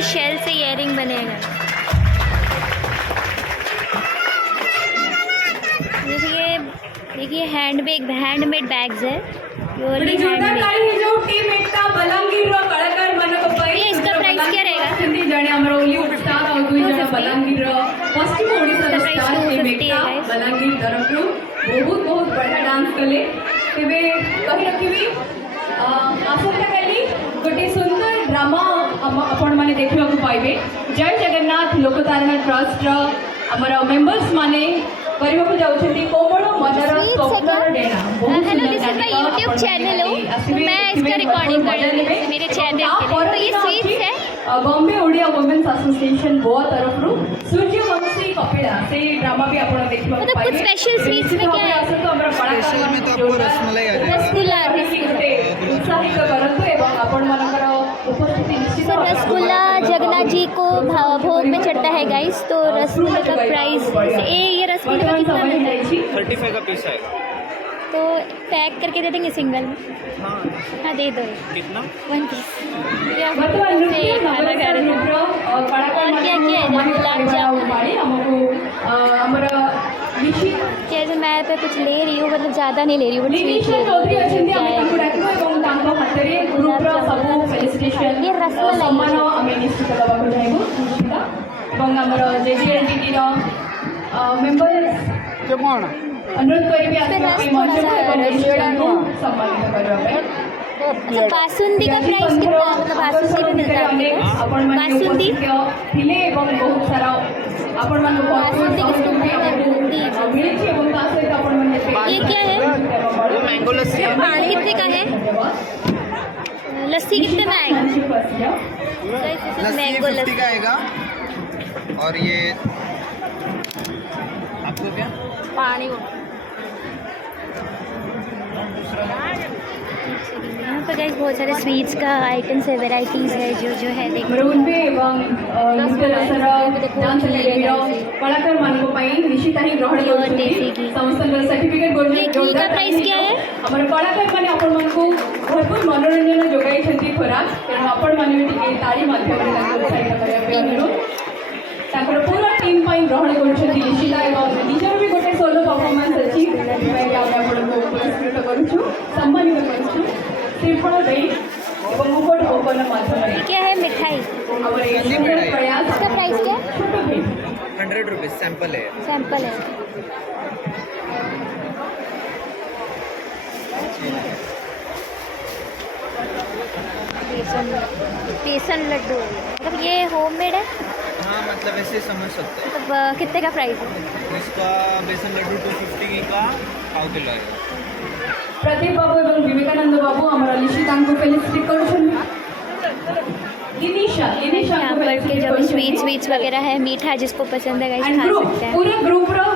से शेल से इयरिंग बनेगा। जैसे ये देखिए हैंडमेड बैग्स है, प्योरली हैंडमेड। ये इसका प्राइस क्या रहेगा? बहुत बहुत बढ़िया डांस कले तेरे कही रखी आसंता काली गोटे सुंदर ड्रामा आपण माने देखा पाइबे। जय जगन्नाथ लोकतारण ट्रस्ट आमर मेंबर्स माने करबा को जाउछथि कोमल मदर स्वप्नर डेना। Hello, this is my YouTube channel हो, तो मैं इसका रिकॉर्डिंग कर रही हूँ मेरे चैनल के लिए। तो ये स्वीट्स है बॉम्बे ओडिया वुमेन्स एसोसिएशन गोवा तरफ रु सूर्यवंशी कपिला से ड्रामा भी आपण देखबा को मतलब कुछ स्पेशल स्वीट्स में क्या है? स्पेशल में तो आपको रसमलाई आ जाएगा। रसगुल्ला उत्साहित करंतु एवं आपण मानकर उपस्थिति निश्चित। सर रसगुल्ला जगन्नाथ जी को भोग में चढ़ता है गाइस। तो रसगुल्ले का प्राइस ये रसगुल्ले का कितना मिलता है? 35 का पीस आएगा। तो पैक करके दे देंगे सिंगल में? हाँ दे दो। कितना? 1 पीस। क्या वर्तमान नृत्य खाना खा रहे हैं। और क्या क्या है? गुलाब जामुन। हमारा जैसे मैं पे कुछ ले रही हूँ, मतलब ज़्यादा नहीं ले रही हूँ, बट स्वीट ले चौधरी रही अछंती हूँ। आमे तांको डाकिबो एवं तांको हातरे ग्रुपर सब फेलिसिटेशन ये रसमलाई सम्मान आमे निश्चित दबा को जाइबो निश्चित। एवं हमर जेजीएलटीटी रो मेंबर्स ये कौन? अनुरोध करिबे आसि मंच पर एवं सम्मानित करबा। अच्छा, बासुंदी का प्राइस कितना? मतलब बासुंदी भी मिलता है आपके पास? बासुंदी थिले एवं बहुत सारा आपण मान बासुंदी किसको बोलते हैं? बूंदी। मिली छी एवं का सहित आपण मान ये क्या है? वो मैंगो लस्सी है। पानी कितने का है? लस्सी कितने में आएगा? लस्सी मैंगो 50 लस्सी का आएगा। और ये आपको क्या? पानी। यहाँ पर गाइस बहुत सारे स्वीट्स का आइटम्स है, वेराइटीज़ है जो है देखो। मरुंबे एवं नृत्यरसर डांस लेविरो कलाकार मानको पई निश्चित ही ग्रहण करछथि समस्त सर्टिफिकेट गोल्ड। ये घी का प्राइस क्या है? हमर कलाकार माने आपण मानको भरपूर मनोरंजन जोगाई छथि खोरा तेणु आपण माने टिके ताली माध्यम रे ताको उत्साहित करिया पे अनुरोध। ताकर पूरा टीम पई ग्रहण करछथि निश्चित एवं निजर भी गोटे सोलो परफॉर्मेंस अछि कि आपण को पुरस्कृत करूछु, सम्मानित करूछु। श्रीफल दई एवं मुकुट ओपन माध्यम रे। क्या है? मिठाई। हमर ये सुंदर प्रयास इसका प्राइस क्या? छोटो भी 100 रुपीज सैंपल है। सैंपल है। बेसन लड्डू, मतलब ये होममेड है? हाँ मतलब ऐसे समझ सकते हैं। मतलब कितने का प्राइस है? इसका बेसन लड्डू 250 का 1/2 किलो है। प्रदीप बाबू एवं विवेकानंद बाबू हमारा निशितांक फेलिसिटेट करूछन। लिनिशा यहाँ पर के जो भी स्वीट्स वगैरह है, मीठा जिसको पसंद है गाइस खा सकते हैं। पूरे ग्रुप रो